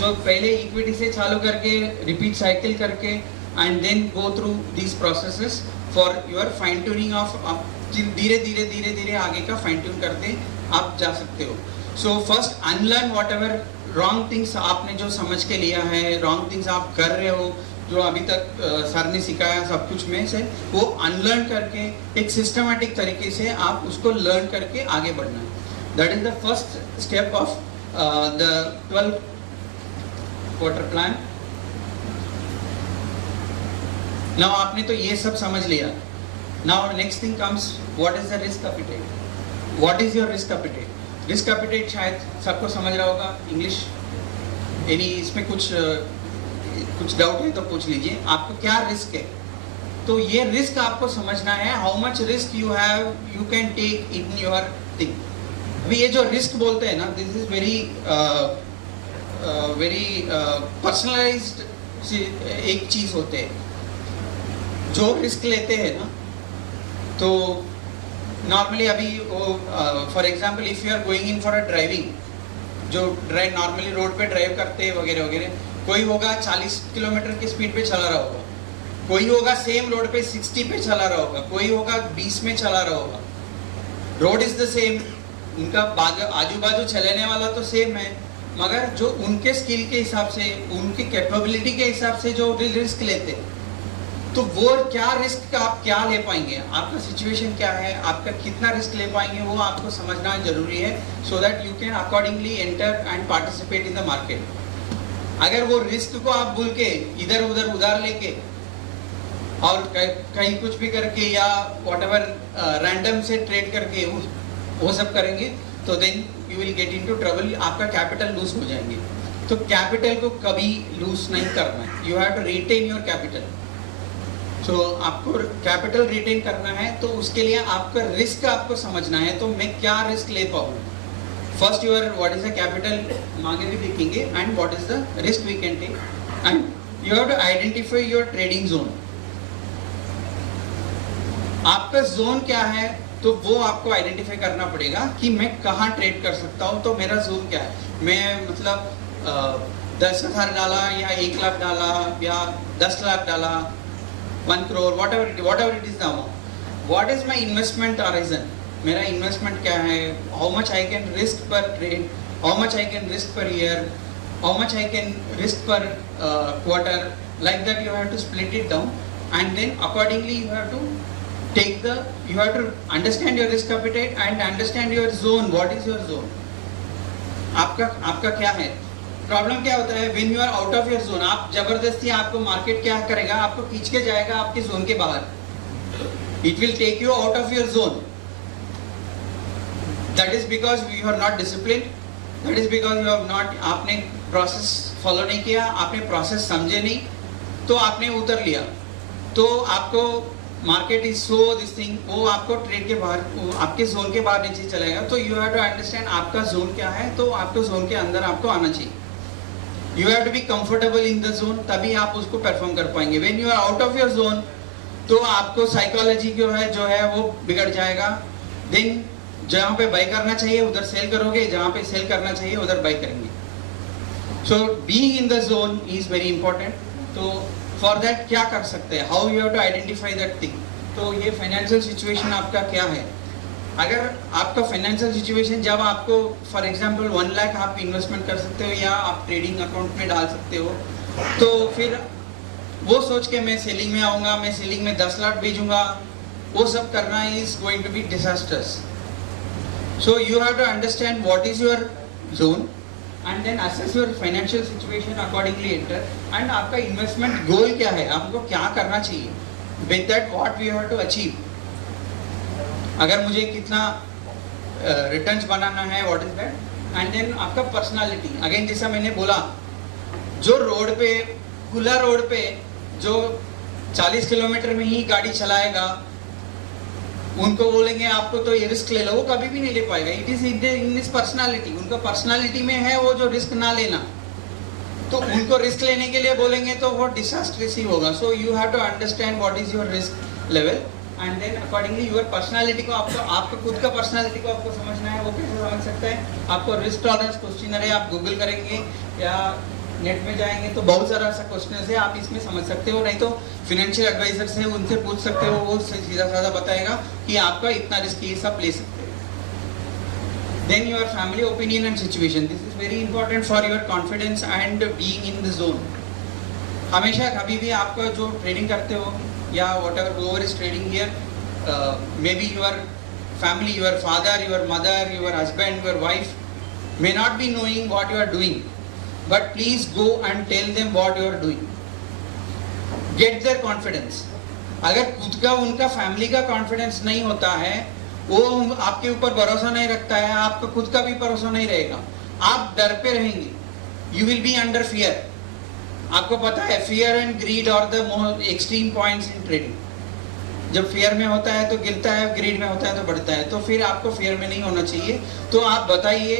तो पहले इक्विटी से चालू करके रिपीट साइकिल करके and then go through these processes for your fine tuning of, धीरे धीरे धीरे धीरे आगे का फाइन ट्यून करते आप जा सकते हो. So first unlearn what ever wrong things आपने जो समझ के लिया है, रॉन्ग थिंग्स आप कर रहे हो, जो अभी तक सर ने सिखाया सब कुछ में से, वो अनलर्न करके एक सिस्टमेटिक तरीके से आप उसको लर्न करके आगे बढ़ना है. That is the first step of the 12 quarter plan. Now आपने तो ये सब समझ लिया. Now next thing comes, what is the risk appetite. What is your risk appetite? Risk appetite शायद सबको समझ रहा होगा. इंग्लिश यानी इसमें कुछ डाउट है तो पूछ लीजिए. आपको क्या रिस्क है? तो ये रिस्क आपको समझना है. How much risk you have, you can take in your thing. अभी ये जो रिस्क बोलते हैं ना, दिस इज वेरी पर्सनलाइज्ड एक चीज होते हैं. जो रिस्क लेते हैं ना, तो नॉर्मली अभी for example if you are going in for a driving, जो ड्राइव नॉर्मली रोड पे ड्राइव करते हैं वगैरह वगैरह, कोई होगा 40 किलोमीटर की स्पीड पे चला रहा होगा, कोई होगा सेम रोड पे 60 पे चला रहा होगा, कोई होगा 20 में चला रहा होगा. रोड इज द सेम, उनका आजू बाजू चलाने वाला तो सेम है, मगर जो उनके स्किल के हिसाब से, उनकी कैपेबिलिटी के हिसाब से जो रिस्क लेते हैं, तो वो क्या रिस्क आप क्या ले पाएंगे, आपका सिचुएशन क्या है, आपका कितना रिस्क ले पाएंगे, वो आपको समझना जरूरी है. सो that you can accordingly enter and participate in the market. अगर वो रिस्क को आप भूल के इधर उधर उधार लेके और कहीं कुछ भी करके या व्हाटएवर रैंडम से ट्रेड करके वो सब करेंगे, तो then you will get into trouble. आपका कैपिटल लूज हो जाएंगे. तो कैपिटल को कभी लूज नहीं करना है. You have to retain your capital. So आपको कैपिटल रिटेन करना है, तो उसके लिए आपका रिस्क आपको समझना है. तो मैं क्या रिस्क ले पाऊँ. First your what is the capital आगे भी देखेंगे, and what is the risk we can take, and you have to identify your trading zone. आपका जोन क्या है, तो वो आपको आइडेंटिफाई करना पड़ेगा कि मैं कहाँ ट्रेड कर सकता हूँ. तो मेरा जोन क्या है, मैं मतलब 10,000 डाला या 1 लाख डाला या 10 लाख डाला, 1 crore, whatever it is now. What is my investment horizon? मेरा इन्वेस्टमेंट क्या है, how much I can risk per trade, how much I can risk per year, how much I can risk per quarter. Like that you have to split it down, and then accordingly you have to you have to understand your risk appetite and understand your zone. What is your zone? आपका क्या है. Problem क्या होता है, when you are out of your zone, आप जबरदस्ती, आपको market क्या करेगा, आपको खींच के जाएगा आपके जोन के बाहर. It will take you out of your zone. That is because you are not discipline. That is because you have not, आपने प्रोसेस फॉलो नहीं किया, आपने प्रोसेस समझे नहीं, तो आपने उतर लिया. तो आपको market is so this thing, वो आपको ट्रेड के बाहर, आपके जोन के बाहर नीचे चलेगा. तो यू हैव टू अंडरस्टैंड आपका जोन क्या है. तो आपको जोन के अंदर आपको आना चाहिए. You have to be comfortable in the zone, तभी आप उसको परफॉर्म कर पाएंगे. When you are out of your zone, तो आपको साइकोलॉजी जो है वो बिगड़ जाएगा. Then जहाँ पे बाय करना चाहिए उधर सेल करोगे, जहाँ पे सेल करना चाहिए उधर बाय करेंगे. So being in the zone is very important. तो for that क्या कर सकते हैं, how you have to identify that thing. तो ये फाइनेंशियल सिचुएशन आपका क्या है. अगर आपका फाइनेंशियल सिचुएशन, जब आपको फॉर एग्जांपल 1 लाख आप इन्वेस्टमेंट कर सकते हो या आप ट्रेडिंग अकाउंट में डाल सकते हो, तो फिर वो सोच के मैं सेलिंग में आऊँगा, मैं सेलिंग में 10 लाख भेजूंगा, वो सब करना is going to be disasters. So you have to understand what is your zone and then assess your financial situation, accordingly enter. And आपका इन्वेस्टमेंट गोल क्या है, आपको क्या करना चाहिए, with that what we have to achieve. अगर मुझे कितना रिटर्न्स बनाना है, what is that. And then आपका पर्सनालिटी, अगेन जैसा मैंने बोला, जो रोड पे, खुला रोड पे जो 40 किलोमीटर में ही गाड़ी चलाएगा, उनको बोलेंगे आपको तो ये रिस्क ले लो, वो कभी भी नहीं ले पाएगा. It is in this personality, उनका पर्सनालिटी में है वो जो रिस्क ना लेना. तो उनको रिस्क लेने के लिए बोलेंगे तो वो डिजास्ट्रस ही होगा. So you have to understand what is your risk level, and then accordingly your personality को, आपको खुद का पर्सनालिटी को आपको समझना है. वो कैसे समझ सकता है, आपको रिस्क टॉलरेंस क्वेश्चनर है, आप गूगल करेंगे या नेट में जाएंगे तो बहुत सारा ऐसा क्वेश्चन है, आप इसमें समझ सकते हो, नहीं तो फिनेंशियल एडवाइजर से उनसे पूछ सकते हो, वो सीधा साधा बताएगा कि आपका इतना रिस्क ये सब ले सकते हो। Then your family opinion and situation, this is very important for your confidence and being in the zone. हमेशा कभी भी आपका जो ट्रेडिंग करते हो या whatever whoever is trading here, maybe your family, your father, your mother, your husband, your wife may not be knowing what you are doing, but please go and tell them what you are doing. Get their confidence. अगर खुद का उनका family का confidence नहीं होता है, वो आपके ऊपर भरोसा नहीं रखता है, आपका खुद का भी भरोसा नहीं रहेगा, आप डर पे रहेंगे, you will be under fear. आपको पता है fear and greed are the most extreme points in trading. जब फियर में होता है तो गिरता है, ग्रीड में होता है तो बढ़ता है, तो फिर आपको फियर में नहीं होना चाहिए। तो आप बताइए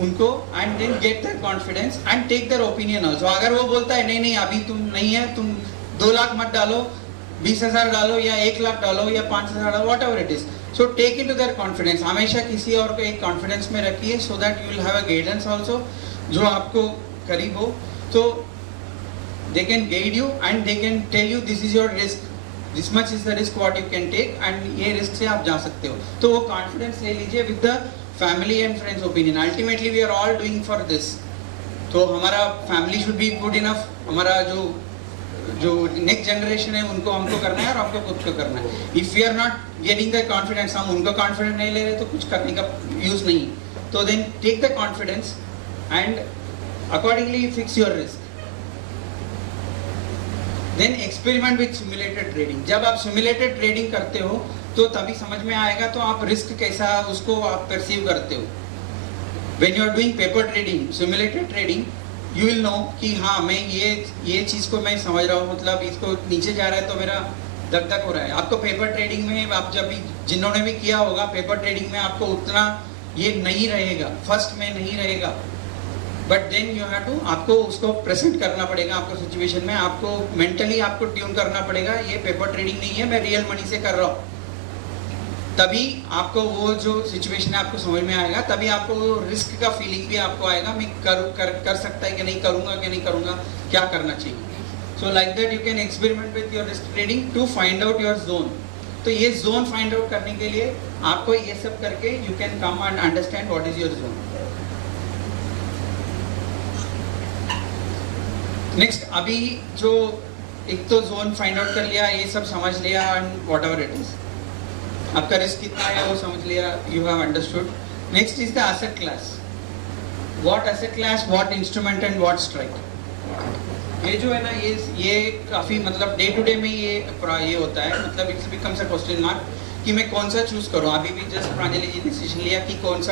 उनको and then get their confidence and take their opinion also. अगर वो बोलता है नहीं नहीं अभी तुम नहीं है, तुम 2 लाख मत डालो, 20,000 डालो या 1 लाख डालो या 5,000 डालो, whatever it is, so take it to their confidence. हमेशा किसी और को एक कॉन्फिडेंस में रखिए, so that you will have a guidance also, जो आपको करीब हो, तो they can guide you and they can tell you this is your risk, this much is the risk what you can take, and ये risk से आप जा सकते हो। तो वो confidence ले लीजिए with the family and friends opinion। ultimately we are all doing for this, तो हमारा family should be good enough, हमारा जो next generation है उनको हमको करना है और हमको खुद को करना है। if we are not getting the confidence, हम उनको confidence नहीं ले रहे तो कुछ करने का use नहीं। तो then take the confidence and accordingly fix your risk। Then experiment with simulated trading. जब आप सिमुलेटेड ट्रेडिंग करते हो तो तभी समझ में आएगा तो आप रिस्क कैसा उसको आप परसीव करते हो। When you are doing paper trading, simulated trading, you will know कि हाँ मैं ये चीज़ को मैं समझ रहा हूँ, मतलब इसको नीचे जा रहा है तो मेरा धक धक हो रहा है। आपको पेपर ट्रेडिंग में आप जब भी जिन्होंने भी किया होगा, पेपर ट्रेडिंग में आपको उतना ये नहीं रहेगा, फर्स्ट में नहीं रहेगा, but then you have to, आपको उसको प्रेजेंट करना पड़ेगा आपको सिचुएशन में, आपको मेंटली आपको ट्यून करना पड़ेगा, ये पेपर ट्रेडिंग नहीं है, मैं रियल मनी से कर रहा हूँ। तभी आपको वो जो सिचुएशन है आपको समझ में आएगा, तभी आपको वो रिस्क का फीलिंग भी आपको आएगा, मैं कर सकता है कि नहीं, करूँगा कि नहीं करूँगा, क्या करना चाहिए। So like that you can experiment with your risk trading to find out your zone. तो ये जोन फाइंड आउट करने के लिए आपको ये सब करके you can come and understand what is your zone. Next, अभी जो एक तो जोन फाइंड आउट कर लिया, ये सब समझ लिया and what ever it is, आपका रिस्क कितना है वो समझ लिया, you have understood. Next is the asset class. What asset class, what instrument and what strike. ये जो है ना, ये काफ़ी मतलब डे टू डे में ये होता है, मतलब it's becomes a question mark कि मैं कौन सा चूज करूँ। अभी भी जस्ट प्रांजलि जी ने डिसीजन लिया कि कौन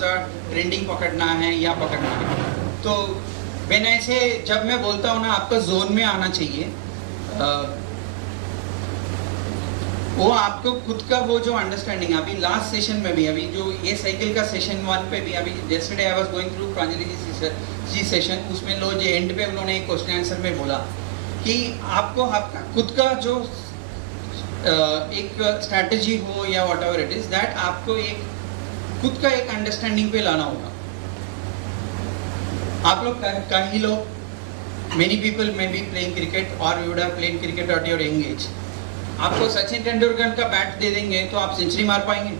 सा ट्रेंडिंग पकड़ना है या पकड़ना है। तो मैंने ऐसे जब मैं बोलता हूँ ना आपका जोन में आना चाहिए, वो आपको खुद का वो जो अंडरस्टैंडिंग, अभी लास्ट सेशन में भी, अभी जो ये साइकिल का सेशन 1 पे भी, अभी yesterday I was going through Pranjali ji session, उसमें लो जो एंड पे उन्होंने एक क्वेश्चन आंसर में बोला कि आपको आपका खुद का जो एक स्ट्रैटेजी हो या whatever it is, that आपको एक खुद का एक अंडरस्टैंडिंग पे लाना होगा। आप लोग कई लोग, many people may be playing cricket और you would have playing cricket at your young age. आपको सचिन तेंदुलकर का बैट दे देंगे तो आप सेंचुरी मार पाएंगे?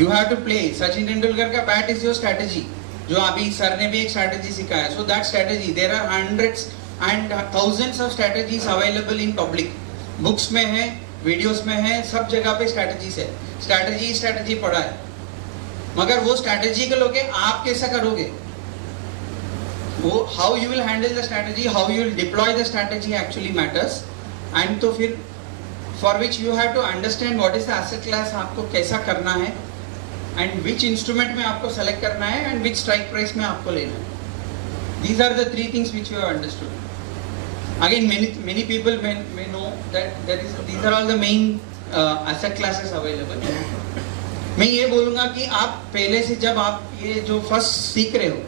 You have to play, Sachin Tendulkar का बैट इज योर स्ट्रैटेजी, जो अभी सर ने भी एक स्ट्रैटेजी सिखाया। So that strategy, there are hundreds and thousands of strategies available in public, books में है, वीडियोस में है, सब जगह पे स्ट्रैटेजीज है। स्ट्रैटेजी पढ़ा है, मगर वो स्ट्रैटेजी के लोगे आप कैसा करोगे, वो how you will handle the strategy, how you will deploy the strategy actually matters. And तो फिर for which you have to understand what is the asset class, आपको कैसा करना है एंड विच इंस्ट्रूमेंट में आपको सेलेक्ट करना है एंड विच स्ट्राइक प्राइस में आपको लेना है। These are the 3 things which you have understood. Again, many people may know that these are all the main asset classes available. मैं ये बोलूँगा कि आप पहले से जब आप ये जो फर्स्ट सीख रहे हो,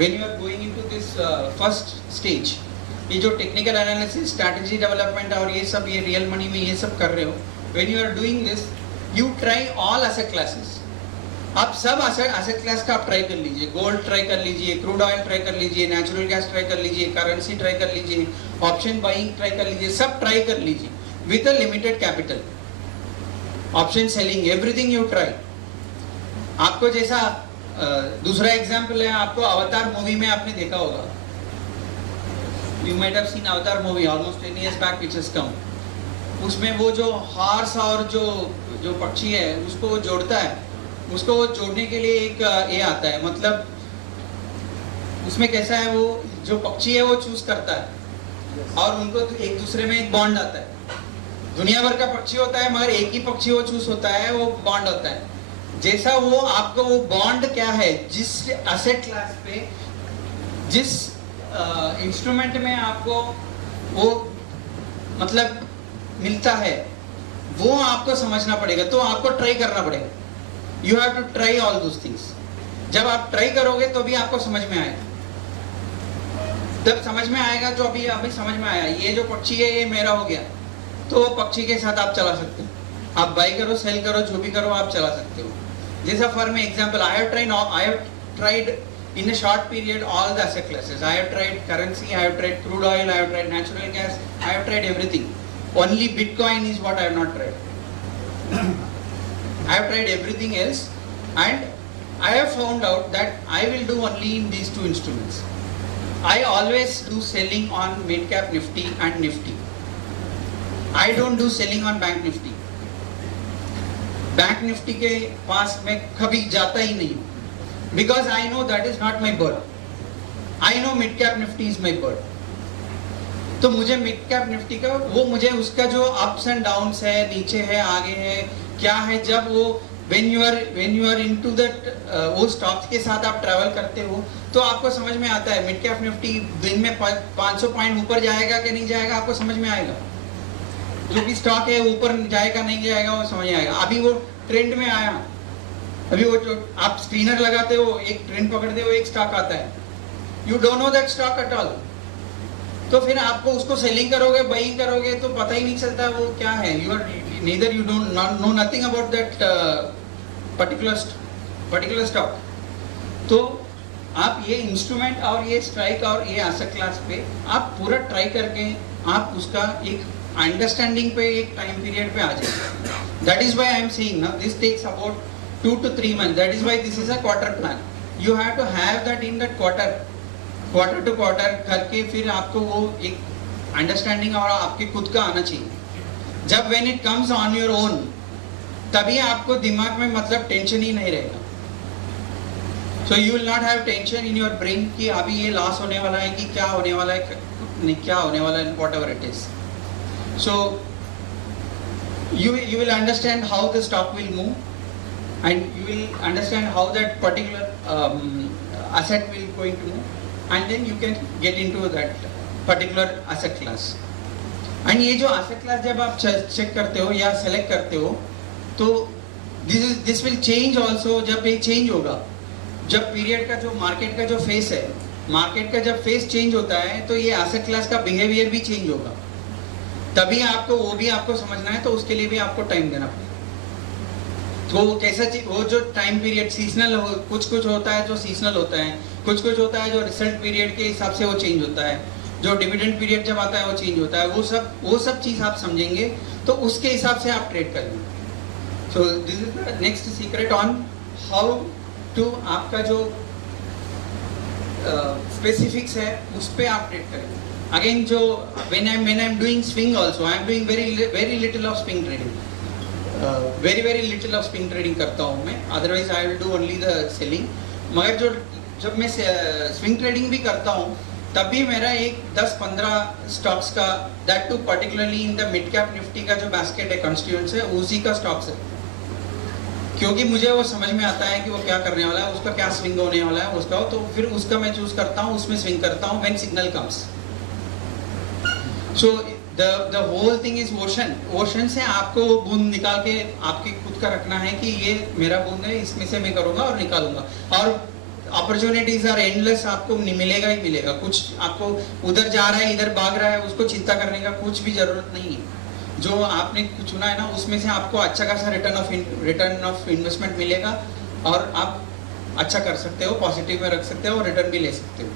when you are going into this first stage, ये जो टेक्निकल एनालिसिस, स्ट्रैटेजी डेवलपमेंट और ये सब, ये रियल मनी में ये सब कर रहे हो, when you are doing this, you try all asset classes. आप सब एसेट क्लास का आप ट्राई कर लीजिए, गोल्ड ट्राई कर लीजिए, क्रूड ऑयल ट्राई कर लीजिए, नेचुरल गैस ट्राई कर लीजिए, करेंसी ट्राई कर लीजिए, ऑप्शन बाइंग ट्राई कर लीजिए, सब ट्राई कर लीजिए with a limited capital, option selling, everything you try. आपको जैसा दूसरा एग्जांपल है, आपको अवतार मूवी में आपने देखा होगा, you might have seen Avatar movie almost 10 years back which has come। उसमें वो जो हॉर्स और जो पक्षी है उसको वो जोड़ता है, उसको जोड़ने के लिए एक ये आता है, मतलब उसमें कैसा है, वो जो पक्षी है वो चूज करता है और उनको एक दूसरे में एक बॉन्ड आता है। दुनिया भर का पक्षी होता है मगर एक ही पक्षी वो चूज होता है, वो बॉन्ड होता है। जैसा वो आपको वो बॉन्ड क्या है, जिस एसेट क्लास पे, जिस इंस्ट्रूमेंट में आपको वो मतलब मिलता है, वो आपको समझना पड़ेगा, तो आपको ट्राई करना पड़ेगा। You have to try all those things. जब आप ट्राई करोगे तो भी आपको समझ में आएगा, तब समझ में आएगा। जो अभी समझ में आया, ये जो पक्षी है ये मेरा हो गया, तो वो पक्षी के साथ आप चला सकते हो, आप बाई करो, सेल करो, जो भी करो आप चला सकते हो। जैसा फॉर में example, I have tried in a short period all the asset classes. I have tried currency, I have tried crude oil, I have tried natural gas, I have tried everything. Only Bitcoin is what I have not tried. I have tried everything else, and I have found out that I will do only in these two instruments. I always do selling on mid cap Nifty and Nifty. I don't do selling on Bank Nifty. Bank Nifty के पास मैं कभी जाता ही नहीं, because I know that is not my bird. I know mid cap Nifty is my bird. तो मुझे mid cap Nifty का वो, मुझे उसका जो अप्स एंड डाउन्स है, नीचे है, आगे है, क्या है, जब वो when you are into that वो स्टॉक्स के साथ आप ट्रैवल करते हो तो आपको समझ में आता है मिड कैप निफ्टी दिन में 500 पॉइंट ऊपर जाएगा कि नहीं जाएगा, आपको समझ में आएगा। जो भी स्टॉक है ऊपर जाएगा नहीं जाएगा वो समझ में आएगा। अभी वो ट्रेंड में आया, अभी वो जो आप स्क्रीनर लगाते हो, एक ट्रेंड पकड़ते हो, एक स्टॉक आता है, you don't know that stock at all, तो फिर आपको उसको सेलिंग करोगे, बाइंग करोगे तो पता ही नहीं चलता वो क्या है। You are neither, you don't know nothing about that particular stock. तो आप ये इंस्ट्रूमेंट और ये स्ट्राइक और ये एसेट क्लास पे आप पूरा ट्राई करके आप उसका एक अंडरस्टैंडिंग पे एक टाइम पीरियड पे आ जाए। That is why I am saying now this takes about 2 to 3 months. That is why this is a quarter plan. You have to have that in that quarter to quarter करके फिर आपको वो एक understanding और आपके खुद का आना चाहिए। जब when it comes on your own, तभी आपको दिमाग में मतलब टेंशन ही नहीं रहेगा। So you will not have tension in your brain कि अभी ये लॉस होने वाला है, कि क्या होने वाला है, नहीं क्या होने वाला है, whatever it is. So you will understand how the stock will move, and you will understand how that particular asset will going to move, and then you can get into that particular asset class. And ये जो asset class जब आप check करते हो या select करते हो तो this will change also। जब ये चेंज होगा, जब पीरियड का जो मार्केट का जो फेस है, मार्केट का जब फेस चेंज होता है तो ये एसेट क्लास का बिहेवियर भी चेंज होगा, तभी आपको वो भी आपको समझना है, तो उसके लिए भी आपको टाइम देना पड़ेगा। तो कैसा वो जो टाइम पीरियड सीजनल हो, कुछ होता है जो सीजनल होता है, कुछ होता है जो रिजल्ट पीरियड के हिसाब से वो चेंज होता है, जो डिविडेंड पीरियड जब आता है वो चेंज होता है, वो सब चीज़ आप समझेंगे तो उसके हिसाब से आप ट्रेड करेंगे। So this is the next secret on how to आपका जो स्पेसिफिक्स है उस पर आप ट्रेड करेंगे। अगेन जो when I'm doing swing also, I am doing very little of swing trading. very little of swing trading करता हूँ मैं, otherwise I will do only the selling। मगर जब मैं swing trading भी करता हूँ तब भी मेरा एक 10-15 स्टॉक्स का, that too particularly in the mid cap Nifty का जो basket है, constituents है, उसी का स्टॉक्स है, क्योंकि मुझे वो समझ में आता है कि वो क्या करने वाला है, उसका क्या स्विंग होने वाला है उसका, तो फिर उसका मैं चूज करता हूँ, उसमें स्विंग करता हूँ when signal comes। So the whole thing is ocean से आपको वो बूंद निकाल के आपके खुद का रखना है कि ये मेरा बूंद है, इसमें से मैं करूँगा और निकालूंगा। और अपॉर्चुनिटीज आर एंडलेस, आपको मिलेगा ही मिलेगा। कुछ आपको उधर जा रहा है, इधर भाग रहा है, उसको चिंता करने का कुछ भी जरूरत नहीं है। जो आपने चुना है ना, उसमें से आपको अच्छा खासा रिटर्न ऑफ इन्वेस्टमेंट मिलेगा और आप अच्छा कर सकते हो, पॉजिटिव में रख सकते हो और रिटर्न भी ले सकते हो।